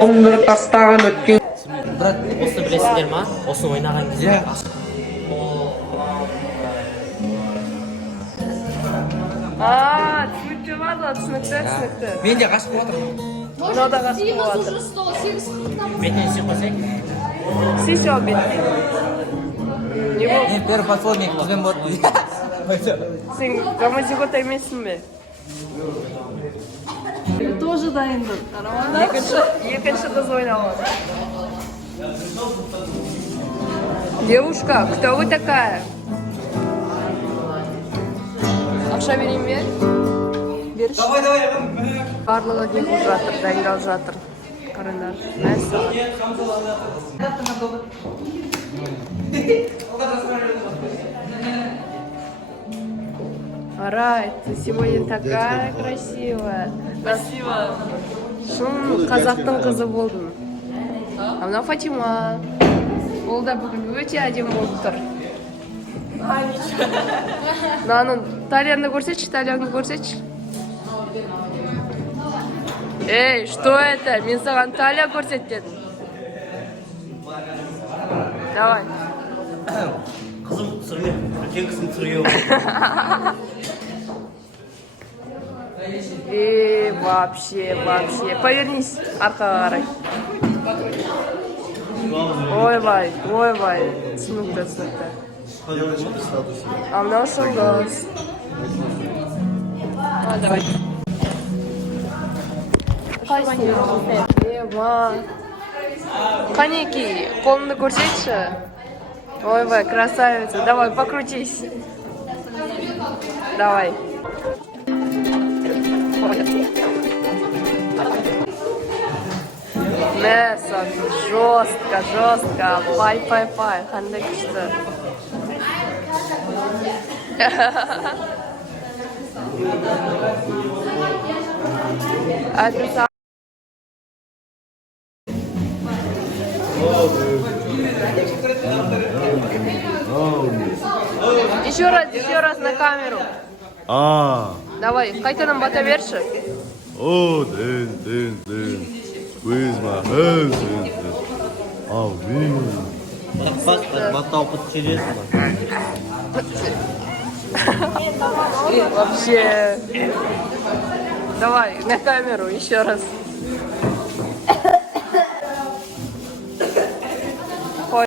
Қондырып тастаған өткен. Брат, осыны білесіздер ма? Осыны ойнаған кезде. Түсінікті бар да, түсінікті. Мен де ғашық отырмын. Мынау да ғашық болады. Бетіне сен қойсай. Сисел бетіне. Не болды? Мен первый подсолнух қызбен болды. Сен гомозигота емессің бе? Тоже дайындым. Екінші қыз ойналады. Девушка, кто вы такая? Ақша берейін бе? Берші. Барлығы келіп жатыр, дайындалып жатыр. Қараңдар. Мәссаған. Арай, ты сегодня такая красивая. Спасибо. Шын қазақтың қызы болдың. А мынау Фатима. Ол да бүгін өте әдемі болып тұр. Мынаның талияны көрсетші. Эй, что это? Мен саған талия көрсет дедім. Давай. Қызым түсірме, үлкен кісінің түсіргеу. Вообще. Повернись арқаға қарай. Ойбай. Түсінікті. А мынау шыңғыз. Давай. Қанеки, қолыңды көрсетші. Ойбай, красавица. Давай, покрутись. Давай. Месса, жестко. Пай. Қандай күшті. Еще раз на камеру. Давай, қайтадан бата берші. Then, with my husband. Бата опыт чересін. Вообще. Давай, на камеру еще раз. Ой.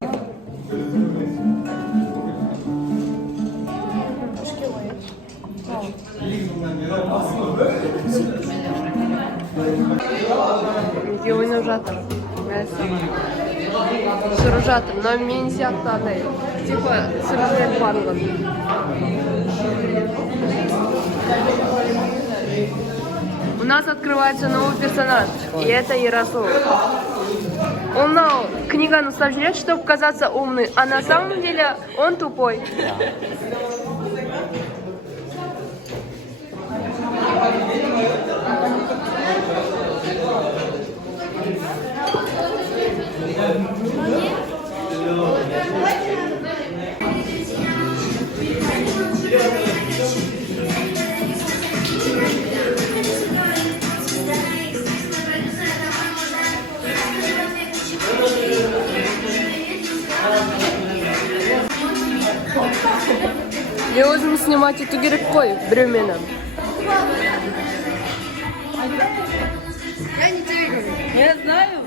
Неге ойнап жатыр? Түсіріп жатыр, но мен сияқты андай. Типа, түсірілген барлығын. У нас открывается новый персонаж, и это Ярасул. Он книгу усложняет, чтобы казаться умным, а на самом деле он тупой. Я өзім снимать ету керек қой, біреуменен. Я знаю.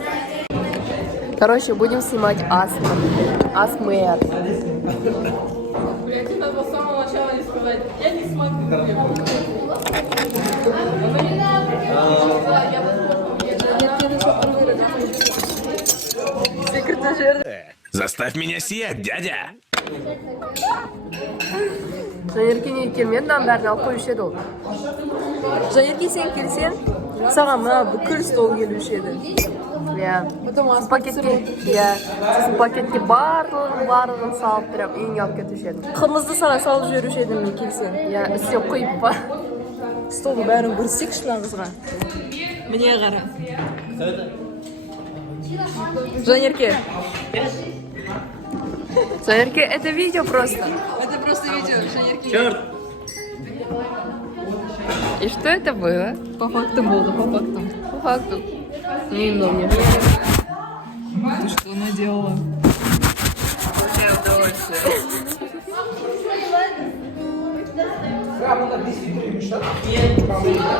Короче, будем снимать Асмэр. Блядь, надо с самого начала не сказать. Я не смотрю. Заставь меня сиять, дядя! Жанерке не келмеді, бәрін алып қойушы еді ол. Жанерке сен келсен, саған мына бүкіл стол келуші еді. Сосын пакетке барлығын салып тұрып, үйіңе алып кетуші еді. Қымызды саған салып жіберуші едім мен келсең. Үстіне құйып па? Столды бәрін көрсетейікші мына қызға. Міне қара. Жанерке, это видео просто. Это просто видео, Жанерке. Черт! И что это было? По факту болды, по факту. По факту. Неудобнее. Ты что наделала? Получаю удовольствие.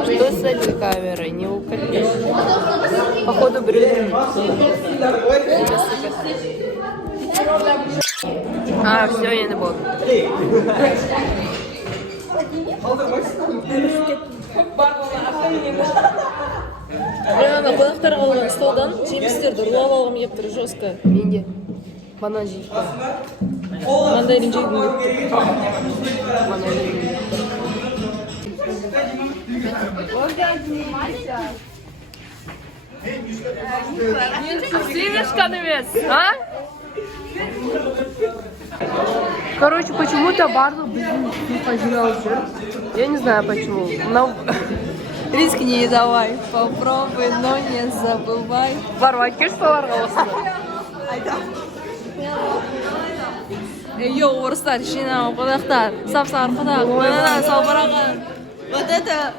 Что с этой камерой? Не укатишь. Походу брюзин. А, все, я не буду. Ана қонақтарға алған столдан жемістерді ұрлап алғым келіп тұр жестко. Менде банан жейді. Мандарин жегім келіп тұр. Сливишка навес, а? Короче, почему-то барлық біздің пожирался. Я не знаю почему. Но... Рискни давай, попробуй, но не забывай. Барвать кеш соларға осыны. Йоу, орыстар, жинау, қонақтар, сап-сары қонақ, банана, салбыраған. Вот это...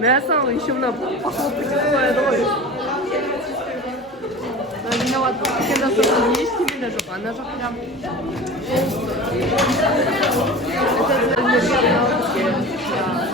Я сам еще мына похлопать қояды ғой. Виноват, когда только не ештеңе жоқ, ана жақ прям. Это